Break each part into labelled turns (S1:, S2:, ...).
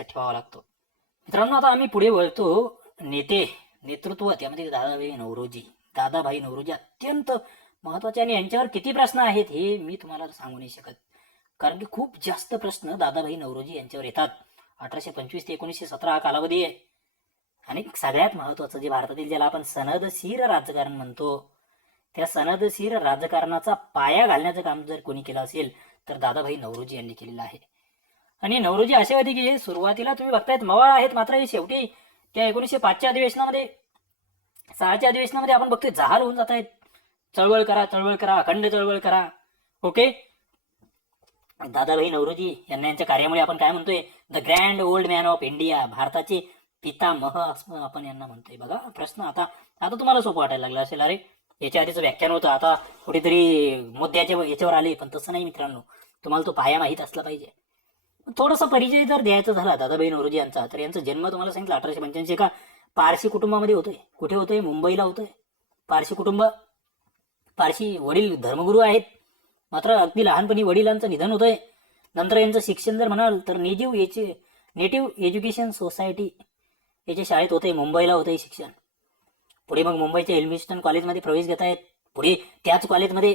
S1: ठेवावा लागतो. मित्रांनो आता आम्ही पुढे वळतो. नेते नेतृत्व त्यामध्ये दादाभाई नवरोजी. दादाभाई नवरोजी अत्यंत महत्त्वाचे आणि यांच्यावर किती प्रश्न आहेत हे मी तुम्हाला सांगू नाही शकत. कारण की खूप जास्त प्रश्न दादाभाई नवरोजी यांच्यावर येतात. अठराशे पंचवीस ते एकोणीसशे सतरा हा कालावधी आहे. आणि सगळ्यात महत्वाचं जे भारतातील ज्याला आपण सनदशीर राजकारण म्हणतो त्या सनदशीर राजकारणाचा पाया घालण्याचं काम जर कोणी केलं असेल तर दादाभाई नवरोजी यांनी केलेलं आहे. आणि नवरोजी असे होते की सुरुवातीला तुम्ही बघतायत मवाळ आहेत मात्र हे शेवटी त्या एकोणीसशे पाचच्या अधिवेशनामध्ये सहाच्या अधिवेशनामध्ये आपण बघतोय जहाल होऊन जात आहेत चळवळ करा चळवळ करा अखंड चळवळ करा. ओके दादाभाई नवरोजी यांना यांच्या कार्यामुळे आपण काय म्हणतोय? The grand old man of India भारताचे पितामह असं आपण यांना म्हणतोय. बघा प्रश्न आता आता तुम्हाला सोपं वाटायला लागला असेल. अरे याच्या आधीचं व्याख्यान होतं आता कुठेतरी मुद्द्याच्या याच्यावर आले पण तसं नाही मित्रांनो. तुम्हाला तो पाया माहीत असला पाहिजे. थोडासा परिचय जर द्यायचा झाला. दादाबाई नवरोजी यांचा. तर यांचा जन्म तुम्हाला सांगितलं अठराशे पंच्याऐंशी एका पारशी कुटुंबामध्ये होतोय. कुठे होतोय? मुंबईला होतोय. पारशी कुटुंब पारशी वडील धर्मगुरू आहेत. मात्र अगदी लहानपणी वडिलांचं निधन होतंय. नंतर यांचं शिक्षण जर म्हणाल तर नेटिव्ह याचे नेटिव्ह एज्युकेशन सोसायटी याच्या शाळेत होते मुंबईला होते शिक्षण. पुढे मग मुंबईच्या एल्मिस्टन कॉलेजमध्ये प्रवेश घेत आहेत पुढे त्याच कॉलेजमध्ये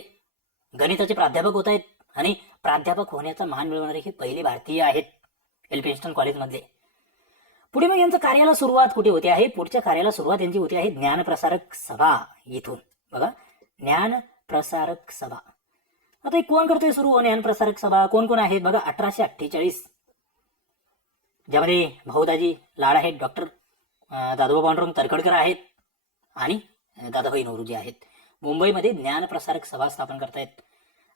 S1: गणिताचे प्राध्यापक होत आहेत आणि प्राध्यापक होण्याचा मान मिळवणारे हे पहिले भारतीय आहेत एल्फिन्स्टन कॉलेजमधले. पुढे मग यांचं कार्याला सुरुवात कुठे होते आहे? पुढच्या कार्याला सुरुवात यांची होते आहे ज्ञानप्रसारक सभा इथून बघा ज्ञान प्रसारक सभा. आता हे कोण करतोय सुरू? ज्ञान प्रसारक सभा. कोण कोण आहेत? बघा अठराशे अठ्ठेचाळीस. ज्यामध्ये भाऊदाजी लाड आहेत डॉक्टर दादोबा पांडुरंग तरखडकर आहेत आणि दादाभाई नवरूजी आहेत. मुंबईमध्ये ज्ञान प्रसारक सभा स्थापन करतायत.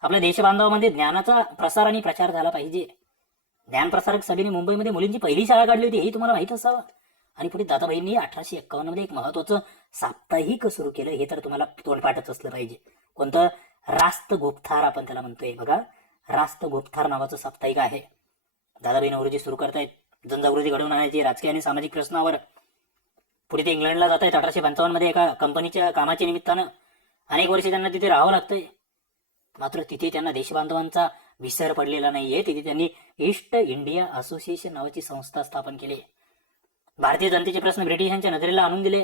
S1: आपल्या देशबांधवामध्ये ज्ञानाचा प्रसार आणि प्रचार झाला पाहिजे. ज्ञान प्रसारक सभेने मुंबईमध्ये मुलींची पहिली शाळा काढली होती हेही तुम्हाला माहीत असावं? आणि पुढे दादाबाईंनी अठराशे एक्कावन्नमध्ये एक महत्वाचं साप्ताहिक सुरू केलं हे तर तुम्हाला तोंडपाठच असलं पाहिजे. कोणतं? रास्त गुप्तार आपण त्याला म्हणतोय. बघा रास्त गुप्तार नावाचं साप्ताहिक आहे. दादाबाई नवरोजी सुरू करतायत. जनजागृती घडवून आणायची राजकीय आणि सामाजिक प्रश्नावर. पुढे ते इंग्लंडला जात आहेत अठराशे पंचावन्नमध्ये एका कंपनीच्या कामाच्या निमित्तानं अनेक वर्षे त्यांना तिथे राहावं लागतंय. मात्र तिथे त्यांना देशबांधवांचा विसर पडलेला नाहीये. तिथे त्यांनी ईस्ट इंडिया असोसिएशन नावाची संस्था स्थापन केली. भारतीय जनतेचे प्रश्न ब्रिटिशांच्या नजरेला आणून दिले.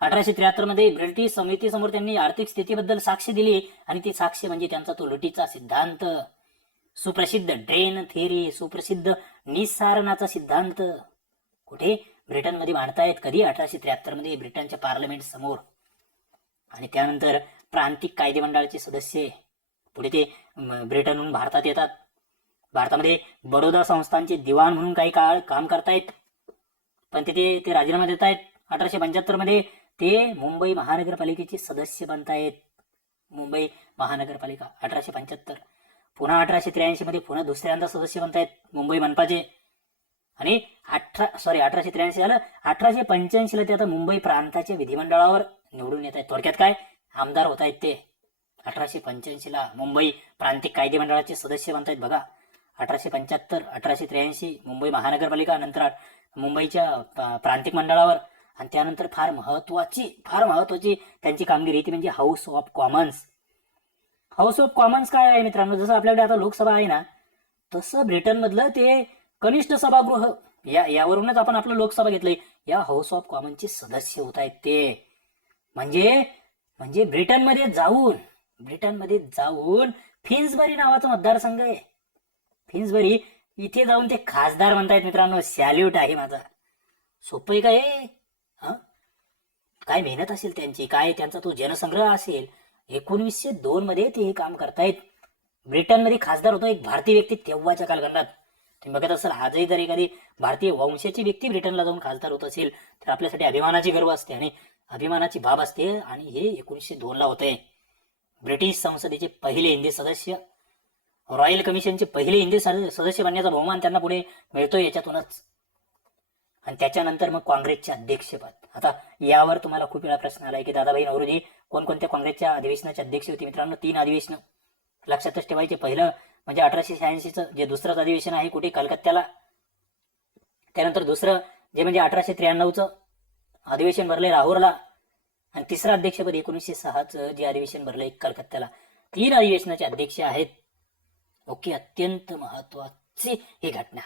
S1: अठराशे त्र्याहत्तरमध्ये ब्रिटिश समितीसमोर त्यांनी आर्थिक स्थितीबद्दल साक्ष दिली आणि ती साक्ष म्हणजे त्यांचा तो लुटीचा सिद्धांत. सुप्रसिद्ध ड्रेन थेरी सुप्रसिद्ध निस्सारणाचा सिद्धांत. कुठे? ब्रिटनमध्ये मांडतायत कधी? अठराशे त्र्याहत्तरमध्ये ब्रिटनच्या पार्लमेंट समोर. आणि त्यानंतर प्रांतिक कायदे मंडळाचे सदस्य. पुढे ते ब्रिटनहून भारतात येतात. भारतामध्ये बडोदा संस्थांचे दिवाण म्हणून काही काळ काम करतायत. पण तिथे ते राजीनामा देत आहेत अठराशे पंच्याहत्तरमध्ये ते मुंबई महानगरपालिकेचे सदस्य बनतायत. मुंबई महानगरपालिका अठराशे पंच्याहत्तर. पुन्हा अठराशे त्र्याऐंशी मध्ये पुन्हा दुसऱ्यांदा सदस्य बनतायत मुंबई मनपाचे. आणि अठरा सॉरी अठराशे त्र्याऐंशी झालं अठराशे पंच्याऐंशीला ते आता मुंबई प्रांताच्या विधिमंडळावर निवडून येत आहेत थोडक्यात काय? आमदार होत आहेत ते. अठराशे पंच्याऐंशीला मुंबई प्रांतिक कायदे मंडळाचे सदस्य बनतायत बघा. अठराशे पंच्याहत्तर अठराशे त्र्याऐंशी मुंबई महानगरपालिका नंतर मुंबईच्या प्रांतिक मंडळावर. आणि त्यानंतर फार महत्वाची फार महत्वाची त्यांची कामगिरी ती म्हणजे House of Commons House of Commons काय आहे मित्रांनो? जसं आपल्याकडे आता लोकसभा आहे ना तसं ब्रिटनमधलं ते कनिष्ठ सभागृह या यावरूनच आपण आपलं लोकसभा घेतलंय. या हाऊस ऑफ कॉमन्सचे सदस्य होत आहेत ते. म्हणजे म्हणजे ब्रिटनमध्ये जाऊन ब्रिटनमध्ये जाऊन फिन्सबरी नावाचा मतदारसंघ आहे. फिन्सबरी इथे जाऊन ते खासदार म्हणतायत मित्रांनो सॅल्यूट आहे माझा. सोपं आहे का हे? काय मेहनत असेल त्यांची काय त्यांचा तो जनसंग्रह असेल? एकोणीसशे दोन मध्ये ते हे काम करतायत. ब्रिटनमध्ये खासदार होतो एक भारतीय व्यक्ती तेव्हाच्या कालखंडात. तुम्ही बघत असाल आजही जर एखादी भारतीय वंशाची व्यक्ती ब्रिटनला जाऊन खासदार होत असेल तर आपल्यासाठी अभिमानाची गर्व असते आणि अभिमानाची बाब असते आणि हे एकोणीसशे दोनला होते ब्रिटिश संसदेचे पहिले हिंदी सदस्य रॉयल कमिशनचे पहिले हिंदी सद- सदस्य बनण्याचा बहुमान त्यांना पुढे मिळतोय याच्यातूनच. आणि त्याच्यानंतर मग काँग्रेसचे अध्यक्षपद. आता यावर तुम्हाला खूप वेळा प्रश्न आलाय की दादाभाई नवरोजी कोणकोणत्या काँग्रेसच्या अधिवेशनाचे अध्यक्ष होते? मित्रांनो तीन अधिवेशन. लक्षातच ठेवायचे. पहिलं म्हणजे अठराशे शहाऐंशीचं जे दुसरंच अधिवेशन आहे कुठे? कलकत्त्याला. त्यानंतर दुसरं जे म्हणजे अठराशे त्र्याण्णवचं अधिवेशन भरले लाहोरला. आणि तिसरं अध्यक्षपद एकोणीसशे सहाचं जे अधिवेशन भरलंय कलकत्त्याला. तीन अधिवेशनाचे अध्यक्ष आहेत. ओके अत्यंत महत्वाची ही घटना.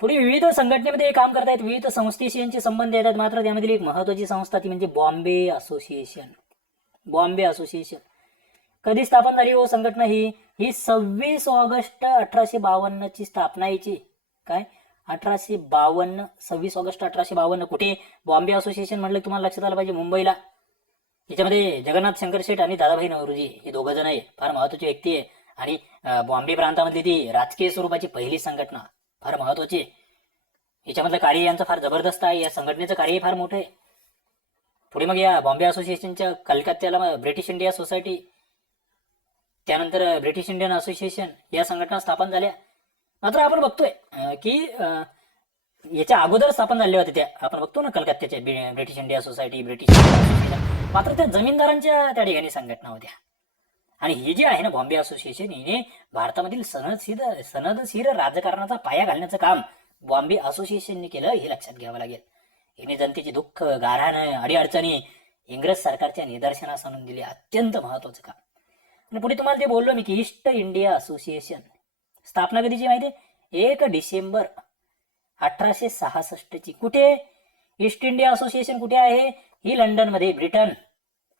S1: पुढे विविध संघटनेमध्ये हे काम करतायत. विविध संस्थेशी यांचे संबंध येतात. मात्र त्यामधील एक महत्वाची संस्था ती म्हणजे बॉम्बे असोसिएशन. बॉम्बे असोसिएशन. कधी स्थापन झाली हो संघटना ही? ही सव्वीस ऑगस्ट अठराशे बावन्न ची स्थापना याची. काय? अठराशे बावन्न सव्वीस ऑगस्ट अठराशे बावन्न. कुठे? बॉम्बे असोसिएशन म्हटलं तुम्हाला लक्षात आलं पाहिजे मुंबईला. याच्यामध्ये जगन्नाथ शंकर शेठ आणि दादाभाई नवरोजी हे दोघं जण आहे फार महत्वाची व्यक्ती आहे. आणि बॉम्बे प्रांतामधली ती राजकीय स्वरूपाची पहिली संघटना. फार महत्वाची आहे. याच्यामधलं कार्य यांचं फार जबरदस्त आहे. या संघटनेचं कार्य फार मोठं आहे. पुढे मग या बॉम्बे असोसिएशनच्या कलकत्त्याला मग ब्रिटिश इंडिया सोसायटी त्यानंतर ब्रिटिश इंडियन असोसिएशन या संघटना स्थापन झाल्या. मात्र आपण बघतोय की अं, याच्या अगोदर स्थापन झाले होते त्या. आपण बघतो ना कलकत्त्याच्या ब्रिटिश इंडिया सोसायटी ब्रिटिश मात्र त्या जमीनदारांच्या त्या ठिकाणी संघटना होत्या. आणि ही जी आहे ना बॉम्बे असोसिएशन हिने भारतामधील सनदशीर सनदशीर राजकारणाचा पाया घालण्याचं काम बॉम्बे असोसिएशनने केलं हे लक्षात घ्यावं लागेल. हिने जनतेचे दुःख गाऱ्हाण अडीअडचणी इंग्रज सरकारच्या निदर्शनास आणून दिले अत्यंत महत्वाचं काम. आणि पुढे तुम्हाला ते बोललो मी की ईस्ट इंडिया असोसिएशन. स्थापना कधीची माहिती आहे एक डिसेंबर अठराशे सहासष्टची. कुठे? ईस्ट इंडिया असोसिएशन कुठे आहे? ही लंडनमध्ये ब्रिटन.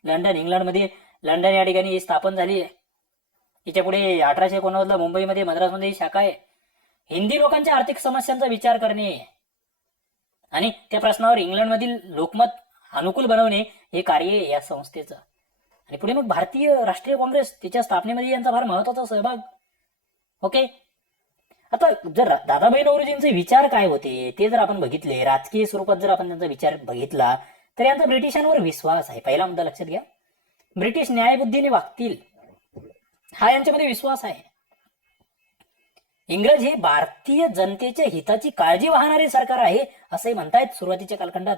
S1: लंडन इंग्लंडमध्ये. लंडन या ठिकाणी ही स्थापन झाली आहे. हिच्या पुढे अठराशे एकोणनव्वदला मुंबईमध्ये मद्रासमध्ये ही शाखा आहे. हिंदी लोकांच्या आर्थिक समस्यांचा विचार करणे. आणि त्या प्रश्नावर इंग्लंडमधील लोकमत अनुकूल बनवणे हे कार्य आहे या संस्थेचं. आणि पुढे मग भारतीय राष्ट्रीय काँग्रेस तिच्या स्थापनेमध्ये यांचा फार महत्त्वाचा सहभाग ओके? आता जर दादाभाई नवरोजींचे विचार काय होते ते जर आपण बघितले राजकीय स्वरूपात जर आपण त्यांचा विचार बघितला तर यांचा ब्रिटिशांवर विश्वास आहे. पहिला मुद्दा लक्षात घ्या. ब्रिटिश न्यायबुद्धीने वागतील. हा यांच्यामध्ये विश्वास आहे. इंग्रज हे भारतीय जनतेच्या हिताची काळजी वाहणारे सरकार आहे असंही म्हणतायत सुरुवातीच्या कालखंडात.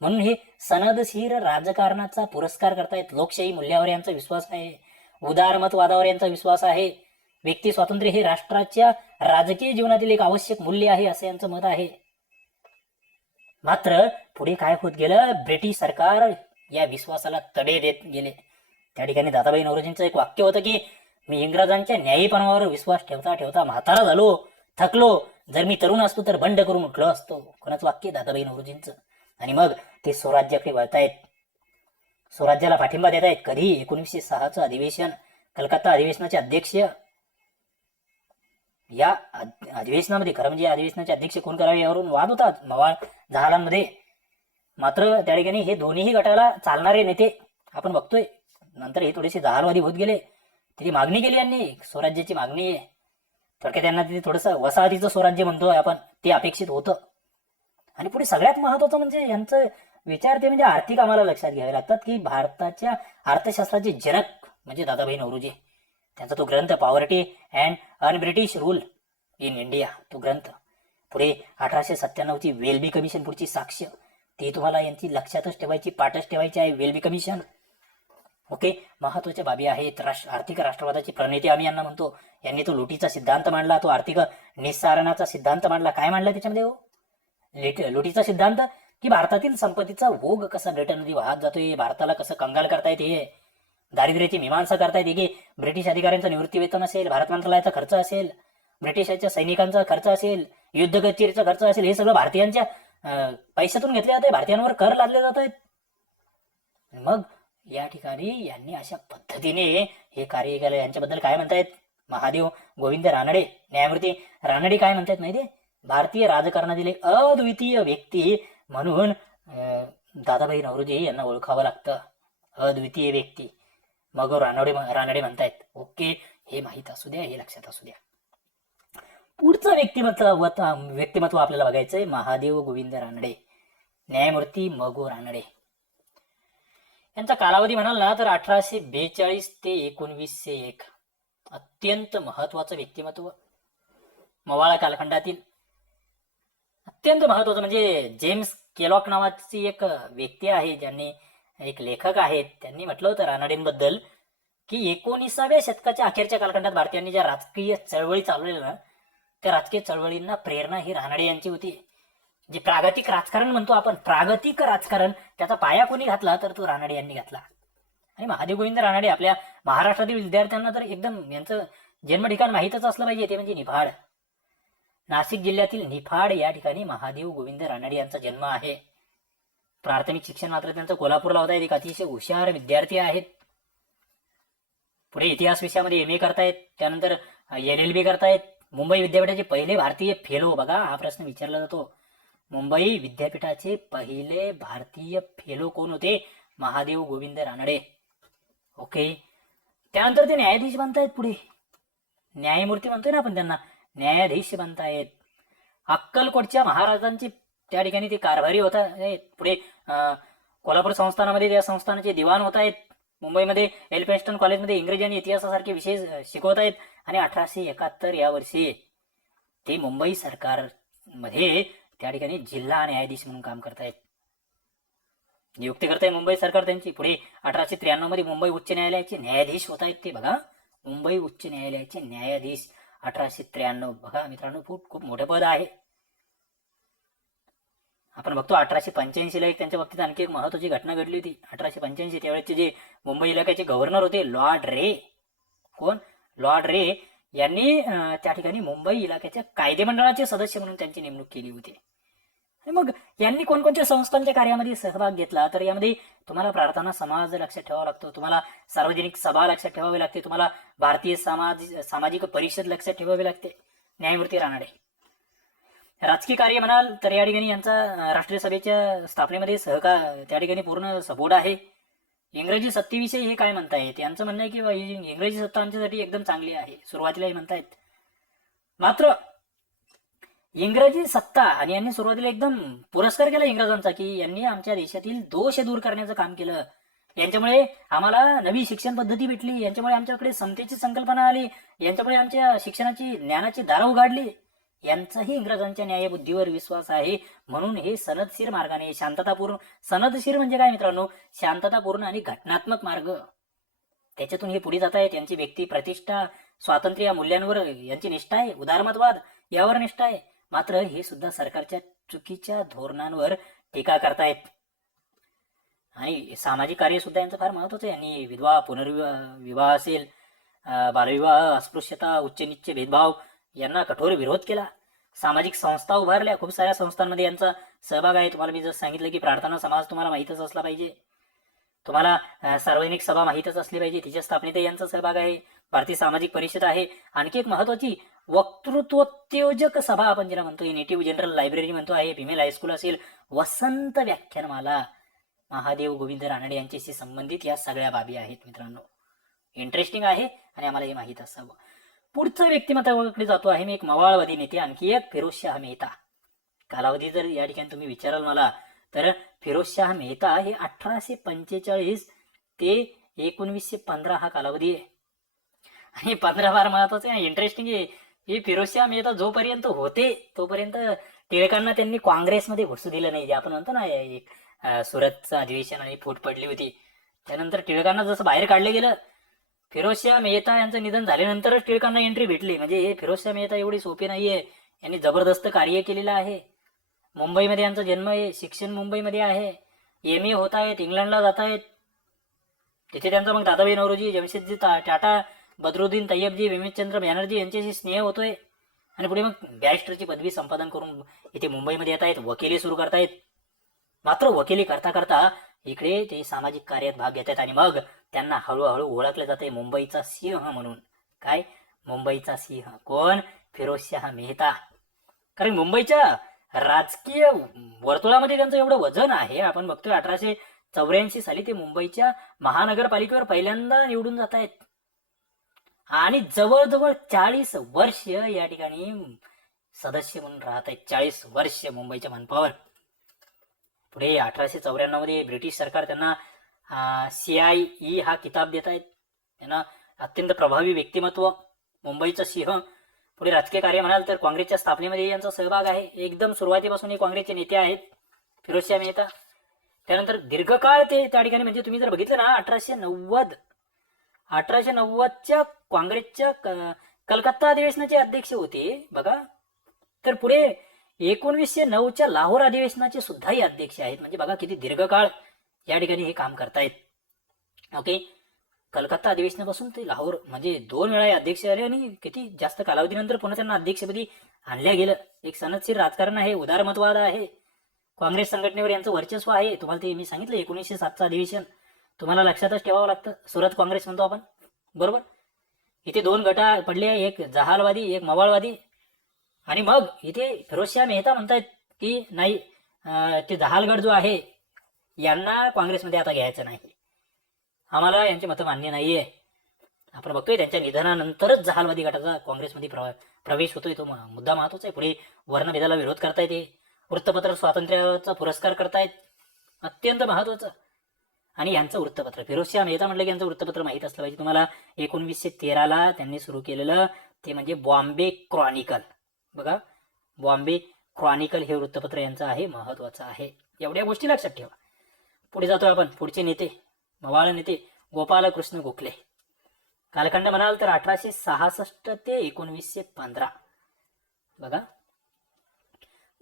S1: म्हणून हे सनदशीर राजकारणाचा पुरस्कार करतायत लोकशाही मूल्यावर यांचा विश्वास आहे. उदारमतवादावर यांचा विश्वास आहे. व्यक्ती स्वातंत्र्य हे राष्ट्राच्या राजकीय जीवनातील एक आवश्यक मूल्य आहे असं यांचं मत आहे. मात्र पुढे काय होत गेलं? ब्रिटिश सरकार या विश्वासाला तडे देत गेले. त्या ठिकाणी दादाबाई नवरोजींचं एक वाक्य होतं की मी इंग्रजांच्या न्यायीपणावर विश्वास ठेवता ठेवता म्हातारा झालो थकलो. जर मी तरुण असतो तर बंड करून उठलो असतो. कोणाचं वाक्य दादाबाई नवरोजींचं. आणि मग ते स्वराज्याकडे वळतायत. स्वराज्याला पाठिंबा देत आहेत कधी एकोणीसशे सहाचं अधिवेशन कलकत्ता अधिवेशनाचे अध्यक्ष या अधिवेशनामध्ये खरं म्हणजे अधिवेशनाचे अध्यक्ष कोण करावे यावरून वाद होतात मवाळ जहालांमध्ये. मात्र त्या ठिकाणी हे दोन्हीही गटाला चालणारे नेते आपण बघतोय. नंतर हे थोडेसे जहालवादी होत गेले. तिथे मागणी केली यांनी. स्वराज्याची मागणी आहे. थोडक्यात त्यांना तिथे थोडंसं वसाहतीचं स्वराज्य म्हणतोय आपण. ते अपेक्षित होतं. आणि पुढे सगळ्यात महत्वाचं म्हणजे यांचं विचार ते म्हणजे आर्थिक आम्हाला लक्षात घ्यावे लागतात की भारताच्या अर्थशास्त्राचे जनक म्हणजे दादाभाई नवरोजी. त्यांचा तो ग्रंथ Poverty and Unbritish Rule in India तो ग्रंथ. पुढे अठराशे सत्त्याण्णवची वेलबी कमिशन पुढची साक्ष ती तुम्हाला यांची लक्षातच ठेवायची पाठच ठेवायची आहे वेलबी कमिशन ओके महत्त्वाच्या बाबी आहेत. राष्ट्र आर्थिक राष्ट्रवादाची प्रणेते आम्ही यांना म्हणतो. यांनी तो लुटीचा सिद्धांत मांडला तो आर्थिक निस्सारणाचा सिद्धांत मांडला. काय मांडला त्याच्यामध्ये हो? लेट लुटीचा सिद्धांत? की भारतातील संपत्तीचा वोग कसा ब्रिटनमध्ये वाहत जातोय भारताला कसं कंगाल करता येते दारिद्र्याची मीमांसा करता येते की ब्रिटिश अधिकाऱ्यांचं निवृत्ती वेतन असेल भारत मंत्रालयाचा खर्च असेल ब्रिटिशाच्या सैनिकांचा खर्च असेल युद्ध कचेरीचा खर्च असेल हे सगळं भारतीयांच्या पैशातून घेतले जाते भारतीयांवर कर लादले जात आहेत मग या ठिकाणी यांनी अशा पद्धतीने हे कार्य केलं. यांच्याबद्दल काय म्हणतायत? महादेव गोविंद रानडे न्यायमूर्ती रानडे काय म्हणतायत माहितीये? भारतीय राजकारणातील एक अद्वितीय व्यक्ती म्हणून अं, दादाभाई नवरोजी यांना ओळखावं लागतं. अद्वितीय व्यक्ती. मग रानडे रानडे म्हणतायत ओके हे माहीत असू द्या हे लक्षात असू द्या. पुढचं व्यक्तिमत्व व्यक्तिमत्व आपल्याला बघायचंय महादेव गोविंद रानडे. न्यायमूर्ती मगो रानडे. यांचा कालावधी म्हणाल ना तर अठराशे बेचाळीस ते एकोणवीसशे एक. अत्यंत महत्वाचं व्यक्तिमत्व. मवाळा कालखंडातील. अत्यंत महत्वाचं म्हणजे जेम्स केलॉक नावाची एक व्यक्ती आहे ज्यांनी एक लेखक आहेत. त्यांनी म्हटलं होतं रानडेंबद्दल की एकोणीसाव्या शतकाच्या अखेरच्या कालखंडात भारतीयांनी ज्या राजकीय चळवळी चालवलेल्या ना त्या राजकीय चळवळींना प्रेरणा ही रानडे यांची होती. जे प्रागतिक राजकारण म्हणतो आपण प्रागतिक राजकारण त्याचा पाया कोणी घातला तर तो रानडे यांनी घातला. आणि महादेव गोविंद रानडे आपल्या महाराष्ट्रातील विद्यार्थ्यांना तर एकदम यांचं जन्म ठिकाण माहीतच असलं पाहिजे ते म्हणजे निफाड. नाशिक जिल्ह्यातील निफाड या ठिकाणी महादेव गोविंद रानडे यांचा जन्म आहे. प्राथमिक शिक्षण मात्र त्यांचं कोल्हापूरला होता. एक अतिशय हुशार विद्यार्थी आहेत. पुढे इतिहास विषयामध्ये एम ए करतायत. त्यानंतर एल एल बी करतायत. मुंबई विद्यापीठाचे पहिले भारतीय फेलो. बघा हा प्रश्न विचारला जातो. मुंबई विद्यापीठाचे पहिले भारतीय फेलो कोण होते? महादेव गोविंद रानडे. ओके. त्यानंतर ते न्यायाधीश बनतायत पुढे. न्यायमूर्ती म्हणतोय ना आपण त्यांना. न्यायाधीश बनतायत. अक्कलकोटच्या महाराजांची त्या ठिकाणी ते कारभारी होता. पुढे कोल्हापूर संस्थानामध्ये त्या संस्थानाचे दिवाण होत आहेत. मुंबईमध्ये एल्फिन्स्टन कॉलेजमध्ये इंग्रजी आणि इतिहासासारखे विषय शिकवत आहेत. आणि अठराशे एकाहत्तर या वर्षी ते मुंबई सरकारमध्ये त्या ठिकाणी जिल्हा न्यायाधीश म्हणून काम करतायत नियुक्ती करताय मुंबई सरकार त्यांची. पुढे अठराशे त्र्याण्णवमध्ये मुंबई उच्च न्यायालयाचे न्यायाधीश होत आहेत ते बघा. मुंबई उच्च न्यायालयाचे न्यायाधीश अठराशे त्र्याण्णव. बघा मित्रांनो खूप खूप मोठं पद आहे. आपण बघतो अठराशे पंच्याऐंशीला एक त्यांच्या बाबतीत आणखी एक महत्वाची घटना घडली होती. अठराशे पंच्याऐंशी त्यावेळेचे जे मुंबई इलाक्याचे गव्हर्नर होते लॉर्ड रे. कोण? लॉर्ड रे यांनी त्या ठिकाणी मुंबई इलाक्याच्या कायदेमंडळाचे सदस्य म्हणून त्यांची नेमणूक केली होती. आणि मग यांनी कोणकोणत्या संस्थांच्या कार्यामध्ये सहभाग घेतला? तर यामध्ये तुम्हाला प्रार्थना समाज लक्षात ठेवावा लागतो तुम्हाला सार्वजनिक सभा लक्षात ठेवावी लागते तुम्हाला भारतीय समाज सामाजिक परिषद लक्षात ठेवावी लागते. न्यायमूर्ती रानडे. राजकीय कार्य म्हणाल तर या ठिकाणी यांचा राष्ट्रीय सभेच्या स्थापनेमध्ये सहकार त्या ठिकाणी पूर्ण सपोर्ट आहे. इंग्रजी सत्तेविषयी हे काय म्हणतायत? यांचं म्हणणं आहे की इंग्रजी सत्ता आमच्यासाठी एकदम चांगली आहे. सुरुवातीला हे म्हणतायत. मात्र इंग्रजी सत्ता आणि यांनी सुरुवातीला एकदम पुरस्कार केला इंग्रजांचा की यांनी आमच्या देशातील दोष दूर करण्याचं काम केलं. यांच्यामुळे आम्हाला नवी शिक्षण पद्धती भेटली यांच्यामुळे आमच्याकडे समतेची संकल्पना आली यांच्यामुळे आमच्या शिक्षणाची ज्ञानाची दारं उघडली. यांचाही इंग्रजांच्या न्यायबुद्धीवर विश्वास आहे. म्हणून हे सनदशीर मार्गाने शांततापूर्ण सनदशीर म्हणजे काय मित्रांनो? शांततापूर्ण आणि घटनात्मक मार्ग. त्याच्यातून हे पुढे जात आहेत. यांची व्यक्ती प्रतिष्ठा स्वातंत्र्य या मूल्यांवर यांची निष्ठा आहे. उदारमतवाद यावर निष्ठा आहे. मात्र हे सुद्धा सरकारच्या चुकीच्या धोरणांवर टीका करतायत. आणि सामाजिक कार्य सुद्धा यांचं फार महत्वाचं आहे. यांनी विधवा पुनर्विवाह विवाह असेल बालविवाह अस्पृश्यता उच्च निच्च भेदभाव यांना कठोर विरोध केला. सामाजिक संस्था उभारल्या. खूप साऱ्या संस्थांमध्ये यांचा सहभाग आहे. तुम्हाला मी जर सांगितलं की प्रार्थना समाज तुम्हाला माहीतच असला पाहिजे. तुम्हाला सार्वजनिक सभा माहीतच असली पाहिजे. तिच्या स्थापनेतही यांचा सहभाग आहे. भारतीय सामाजिक परिषद आहे. आणखी एक महत्वाची वक्तृत्वोत्तेजक सभा आपण ज्याला म्हणतो नेटिव्ह जनरल लायब्ररी म्हणतो आहे. फिमेल हायस्कूल असेल. वसंत व्याख्यानमाला. महादेव गोविंद रानडे यांच्याशी संबंधित या सगळ्या बाबी आहेत मित्रांनो. इंटरेस्टिंग आहे आणि आम्हाला हे माहीत असावं. पुढचं व्यक्तिमत्वाकडे जातो आहे मी एक मवाळवादी नेते आणखी एक फिरोजशाह मेहता. कालावधी जर या ठिकाणी तुम्ही विचाराल मला तर फिरोजशाह मेहता हे अठराशे पंचेचाळीस ते एकोणवीसशे पंधरा हा कालावधी आहे. आणि पंधरा फार महत्वाचं आहे इंटरेस्टिंग आहे. हे फिरोजशाह मेहता जोपर्यंत होते तोपर्यंत टिळकांना त्यांनी काँग्रेसमध्ये घुसू दिलं नाही. जे आपण म्हणतो ना एक सुरतचं अधिवेशन आणि फूट पडली होती. त्यानंतर टिळकांना जसं बाहेर काढलं गेलं फिरोजशाह मेहता यांचं निधन झाल्यानंतरच टिळकांना एंट्री भेटली. म्हणजे हे फिरोजशाह मेहता एवढी सोपी नाहीये. यांनी जबरदस्त कार्य केलेलं आहे. मुंबईमध्ये यांचा जन्म आहे. शिक्षण मुंबईमध्ये आहे. एम ए होत आहेत. इंग्लंडला जात आहेत. तिथे त्यांचा मग दादाभाई नवरोजी जमशेदजी टाटा बदरुद्दीन तय्यबजी विमितचंद्र बॅनर्जी यांच्याशी स्नेह होतोय. आणि पुढे मग बॅरिस्टरची पदवी संपादन करून इथे मुंबईमध्ये येत आहेत. वकिली सुरू करतायत. मात्र वकिली करता करता इकडे ते सामाजिक कार्यात भाग घेत आहेत आणि मग त्यांना हळूहळू ओळखलं जाते मुंबईचा सिंह म्हणून. काय? मुंबईचा सिंह. कोण? फिरोजशाह मेहता. कारण मुंबईच्या राजकीय वर्तुळामध्ये त्यांचं एवढं वजन आहे. आपण बघतोय अठराशे चौऱ्याऐंशी साली ते मुंबईच्या महानगरपालिकेवर पहिल्यांदा निवडून जात आहेत आणि जवळजवळ चाळीस वर्ष या ठिकाणी सदस्य म्हणून राहत आहेत चाळीस वर्ष मुंबईच्या मनपावर. पुढे अठराशे चौऱ्याण्णवमध्ये ब्रिटिश सरकार त्यांना सी आय ई हा किताब देत आहेत. त्यांना अत्यंत प्रभावी व्यक्तिमत्व मुंबईचं सिंह. पुढे राजकीय कार्य म्हणाल तर काँग्रेसच्या स्थापनेमध्ये यांचा सहभाग आहे. एकदम सुरुवातीपासून हे काँग्रेसचे नेते आहेत फिरोजशाह मेहता. त्यानंतर दीर्घकाळ ते त्या ठिकाणी म्हणजे तुम्ही जर बघितलं ना अठराशे नव्वद अठराशे नव्वदच्या काँग्रेसच्या क- कलकत्ता अधिवेशनाचे अध्यक्ष होते बघा. तर पुढे एकोणवीसशे नऊच्या लाहोर अधिवेशनाचे सुद्धाही अध्यक्ष आहेत. म्हणजे बघा किती दीर्घकाळ या ठिकाणी हे काम करतायत. ओके? कलकत्ता अधिवेशनापासून ते लाहोर म्हणजे दोन वेळा अध्यक्ष आले आणि किती जास्त कालावधीनंतर पुन्हा त्यांना अध्यक्षपदी आणल्या गेलं. एक सनदशीर राजकारण आहे उदारमतवाद आहे. काँग्रेस संघटनेवर यांचं वर्चस्व आहे. तुम्हाला ते मी सांगितलं एकोणीसशे सातचं अधिवेशन. तुम्हाला लक्षातच ठेवावं लागतं. सुरत काँग्रेस म्हणतो आपण. बरोबर? इथे दोन गटा पडले एक जहालवादी एक मवाळवादी. आणि मग इथे फिरोजशाह मेहता म्हणतायत की नाही ते जहालगड जो आहे यांना काँग्रेसमध्ये आता घ्यायचं नाही. आम्हाला यांचे मतं मान्य नाहीये. आपण बघतोय त्यांच्या निधनानंतरच जहालवादी गटाचा काँग्रेसमध्ये प्रवा- प्रवेश होतोय. तो मुद्दा महत्त्वाचा आहे. पुढे वर्णभेदाला विरोध करतायत ते वृत्तपत्र स्वातंत्र्याचा पुरस्कार करतायत. अत्यंत महत्वाचं आणि यांचं वृत्तपत्र फिरोजशाह मेहता म्हटलं की यांचं वृत्तपत्र माहीत असलं पाहिजे. तुम्हाला एकोणवीसशे तेराला त्यांनी सुरू केलेलं ते म्हणजे बॉम्बे क्रॉनिकल. बघा बॉम्बे क्रॉनिकल हे वृत्तपत्र यांचं आहे महत्वाचं आहे. एवढ्या गोष्टी लक्षात ठेवा. पुढे जातो आपण पुढचे नेते मवाळ नेते गोपालकृष्ण गोखले. कालखंड म्हणाल तर अठराशे सहासष्ट ते एकोणवीसशे पंधरा. बघा.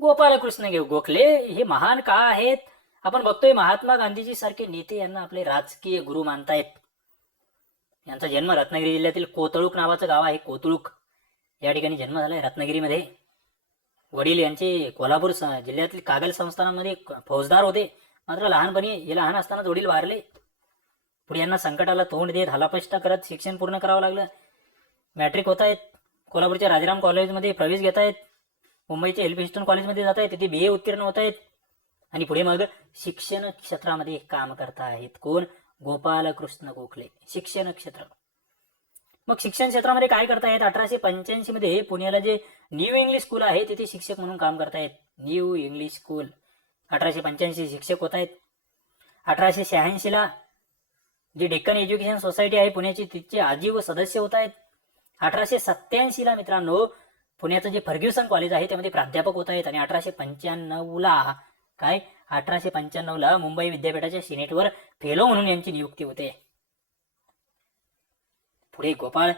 S1: गोपालकृष्ण गोखले हे महान का आहेत? आपण बघतोय महात्मा गांधीजी सारखे नेते यांना आपले राजकीय गुरु मानतायत. यांचा जन्म रत्नागिरी जिल्ह्यातील कोतळूक नावाचं गाव आहे कोतळूक. या ठिकाणी जन्म झाला आहे रत्नागिरीमध्ये. वडील यांचे कोल्हापूर स- जिल्ह्यातील कागल संस्थानामध्ये फौजदार होते. मात्र लहानपणी हे लहान असतानाच वडील वारले. पुढे यांना संकटाला तोंड देत हलापष्टा करत शिक्षण पूर्ण करावं लागलं. मॅट्रिक होत आहेत. कोल्हापूरच्या राजाराम कॉलेजमध्ये प्रवेश घेत आहेत. मुंबईच्या एल्फिन्स्टन कॉलेजमध्ये जात आहेत. तिथे बी ए उत्तीर्ण होत आहेत. आणि पुढे मग शिक्षण क्षेत्रामध्ये काम करता आहेत. कोण? गोपालकृष्ण गोखले. शिक्षण क्षेत्र. मग शिक्षण क्षेत्रामध्ये काय करतायत अठराशे पंच्याऐंशी मध्ये पुण्याला जे न्यू इंग्लिश स्कूल आहे तिथे शिक्षक म्हणून काम करतायत न्यू इंग्लिश स्कूल. अठराशे पंच्याऐंशी शिक्षक होत आहेत. अठराशे शहाऐंशीला जी डेक्कन एज्युकेशन सोसायटी आहे पुण्याची तिचे आजीव सदस्य होत आहेत. अठराशे सत्याऐंशीला मित्रांनो पुण्याचं जे फर्ग्युसन कॉलेज आहे त्यामध्ये प्राध्यापक होत आहेत. आणि अठराशे पंच्याण्णवला काय? अठराशे पंच्याण्णवला मुंबई विद्यापीठाच्या सिनेटवर फेलो म्हणून यांची नियुक्ती होते. पुढे गोपाळ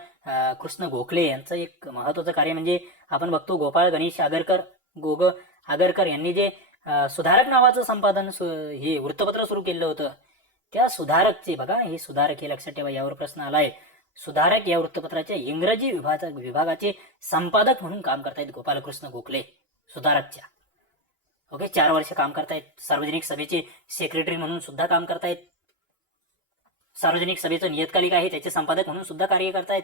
S1: कृष्ण गोखले यांचं एक महत्वाचं कार्य म्हणजे आपण बघतो गोपाळ गणेश आगरकर गोग आगरकर यांनी जे सुधारक नावाचं संपादन सु- हे वृत्तपत्र सुरू केलं होतं. त्या सुधारकचे बघा हे सुधारक हे लक्षात ठेवा यावर प्रश्न आलाय. सुधारक या वृत्तपत्राच्या इंग्रजी विभागा विभागाचे संपादक म्हणून काम करतायत गोपालकृष्ण गोखले सुधारकच्या. ओके चार वर्ष काम करतायत सार्वजनिक सभेचे सेक्रेटरी म्हणून सुद्धा काम करतायत. सार्वजनिक सभेचं नियतकालिक आहे त्याचे संपादक म्हणून सुद्धा कार्य करतायत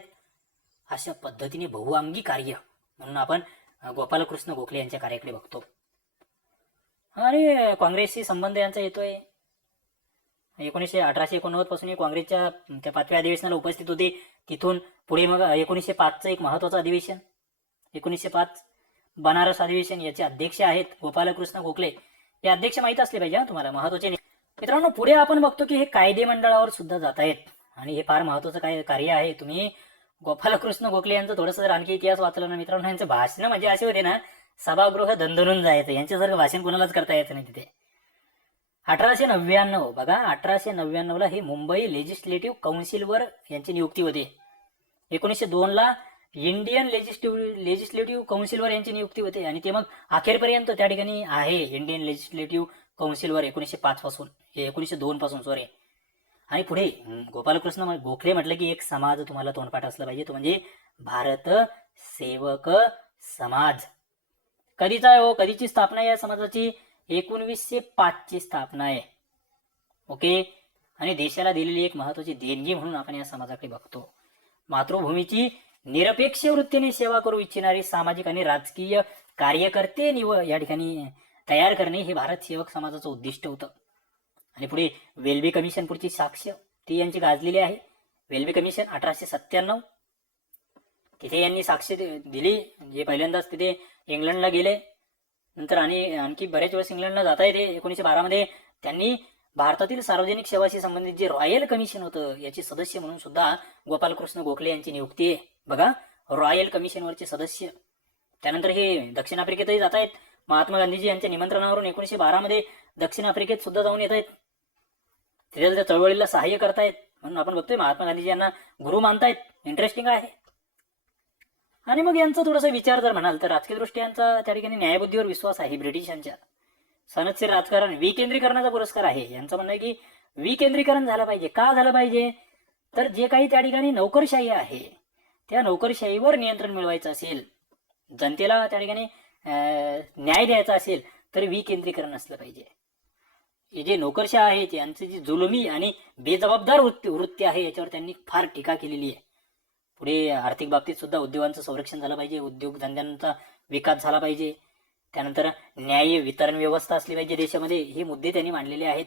S1: अशा पद्धतीने बहुअंगी कार्य म्हणून आपण गोपालकृष्ण गोखले यांच्या कार्याकडे बघतो. आणि काँग्रेसशी संबंध यांचा येतोय. एकोणीसशे अठराशे एकोणनव्वदपासून काँग्रेसच्या त्या पाचव्या अधिवेशनाला उपस्थित होते. तिथून पुढे मग एकोणीसशे पाचचं एक महत्वाचं अधिवेशन. एकोणीसशे पाच बनारस अधिवेशन याचे अध्यक्ष आहेत गोपालकृष्ण गोखले. हे अध्यक्ष माहीत असले पाहिजे तुम्हाला. महत्त्वाचे मित्रांनो पुढे आपण बघतो की हे कायदे मंडळावर सुद्धा जात आहेत. आणि हे फार महत्वाचं काय कार्य आहे. तुम्ही गोपालकृष्ण गोखले यांचं थोडंसं जर आणखी इतिहास वाचला ना मित्रांनो यांचं भाषण म्हणजे असे होते ना सभागृह दंदरून जायचं. यांच्यासारखं भाषण कोणालाच करता यायचं नाही तिथे. अठराशे नव्याण्णव बघा अठराशे नव्याण्णवला हे मुंबई लेजिस्लेटिव्ह काउन्सिलवर यांची नियुक्ती होते. एकोणीसशे दोनला इंडियन लेजिस्लेटिव्ह लेजिस्लेटिव्ह काउन्सिलवर यांची नियुक्ती होते. आणि ते मग अखेरपर्यंत त्या ठिकाणी आहे इंडियन लेजिस्लेटिव्ह कौन्सिलवर एकोणीसशे पाच पासून. हे एकोणीसशे दोन पासून सॉरी आणि पुढे गोपालकृष्ण गोखले म्हटलं की एक समाज तुम्हाला तोंडपाठ असला पाहिजे. तो म्हणजे भारत सेवक समाज. कधीचा आहे हो? कधीची स्थापना आहे या समाजाची? एकोणवीसशे पाचची स्थापना आहे. ओके? आणि देशाला दिलेली एक महत्वाची देणगी म्हणून आपण या समाजाकडे बघतो. मातृभूमीची निरपेक्ष वृत्तीने सेवा करू इच्छिणारे सामाजिक आणि राजकीय कार्यकर्ते निव या ठिकाणी तयार करणे हे भारत सेवक समाजाचं उद्दिष्ट होतं. आणि पुढे वेल्बी कमिशन पुढची साक्ष ती यांची गाजलेली आहे. वेल्बी कमिशन अठराशे सत्त्याण्णव. तिथे यांनी साक्ष दि- दिली. जे पहिल्यांदाच तिथे इंग्लंडला गेले. नंतर आणि आणखी बरेच वेळेस इंग्लंडला जाता येते. एकोणीसशे बारामध्ये त्यांनी भारतातील सार्वजनिक सेवाशी संबंधित जे रॉयल कमिशन होतं याचे सदस्य म्हणून सुद्धा गोपालकृष्ण गोखले यांची नियुक्ती आहे. बघा रॉयल कमिशनवरचे सदस्य. त्यानंतर हे दक्षिण आफ्रिकेतही जात आहेत महात्मा गांधीजी यांच्या निमंत्रणावरून एकोणीसशे बारामध्ये दक्षिण आफ्रिकेत सुद्धा जाऊन येत आहेत. तिथे त्या चळवळीला सहाय्य करतायत. म्हणून आपण बघतोय महात्मा गांधीजी यांना गुरु मानतायत. इंटरेस्टिंग आहे. आणि मग यांचा थोडासा विचार जर म्हणाल तर राजकीय दृष्ट्या यांचा त्या ठिकाणी न्यायबुद्धीवर विश्वास आहे ब्रिटिशांच्या. सनदशीर राजकारण विकेंद्रीकरणाचा पुरस्कार आहे. यांचं म्हणणं आहे की विकेंद्रीकरण झालं पाहिजे. का झालं पाहिजे? तर जे काही त्या ठिकाणी नोकरशाही आहे त्या नोकरशाहीवर नियंत्रण मिळवायचं असेल. जनतेला त्या ठिकाणी न्याय द्यायचा असेल तर विकेंद्रीकरण असलं पाहिजे. हे जे नोकरशाह आहेत यांचं जी जुलमी आणि बेजबाबदार वृत्ती वृत्ती आहे याच्यावर त्यांनी फार टीका केलेली आहे. पुढे आर्थिक बाबतीत सुद्धा उद्योगांचं संरक्षण झालं पाहिजे उद्योगधंद्यांचा विकास झाला पाहिजे. त्यानंतर न्याय वितरण व्यवस्था असली पाहिजे देशामध्ये हे मुद्दे त्यांनी मांडलेले आहेत.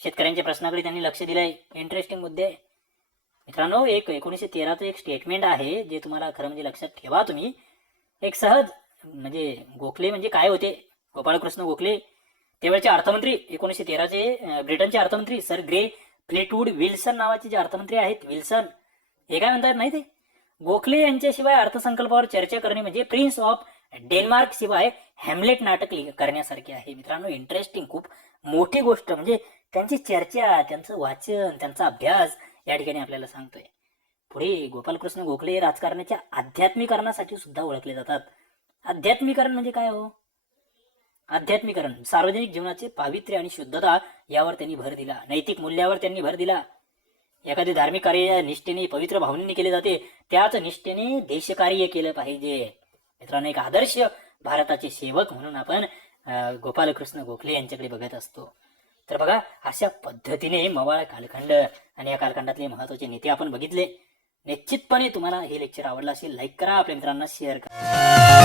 S1: शेतकऱ्यांच्या प्रश्नाकडे त्यांनी लक्ष दिलं आहे. इंटरेस्टिंग मुद्दे आहे. मित्रांनो एक एकोणीसशे तेराचं एक स्टेटमेंट आहे जे तुम्हाला खरं म्हणजे लक्षात ठेवा तुम्ही. एक सहज म्हणजे गोखले म्हणजे काय होते? गोपाळकृष्ण गोखले तेव्हाचे अर्थमंत्री एकोणीसशे तेराचे ब्रिटनचे अर्थमंत्री सर ग्रे फ्लेटवूड विल्सन नावाचे जे अर्थमंत्री आहेत विल्सन हे काय म्हणतात नाही ते गोखले यांच्याशिवाय अर्थसंकल्पावर चर्चा करणे म्हणजे प्रिन्स ऑफ डेन्मार्क शिवाय हॅमलेट नाटक करण्यासारखे आहे. मित्रांनो इंटरेस्टिंग खूप मोठी गोष्ट म्हणजे त्यांची चर्चा त्यांचं वाचन त्यांचा अभ्यास या ठिकाणी आपल्याला सांगतोय. पुढे गोपालकृष्ण गोखले हे राजकारणाच्या आध्यात्मिकरणासाठी सुद्धा ओळखले जातात. आध्यात्मिकरण म्हणजे काय हो? आध्यात्मिकरण सार्वजनिक जीवनाचे पावित्र्य आणि शुद्धता यावर त्यांनी भर दिला. नैतिक मूल्यावर त्यांनी भर दिला. एखादे धार्मिक कार्य निष्ठेने पवित्र भावनेने केले जाते त्याच निष्ठेने देशकार्य केलं पाहिजे. मित्रांनो एक आदर्श भारताचे सेवक म्हणून आपण गोपालकृष्ण गोखले यांच्याकडे बघत असतो. तर बघा अशा पद्धतीने मवाळ कालखंड आणि या कालखंडातले महत्त्वाचे नेते आपण बघितले. निश्चितपणे तुम्हाला हे लेक्चर आवडलं असेल लाईक करा. आपल्या मित्रांना शेअर करा.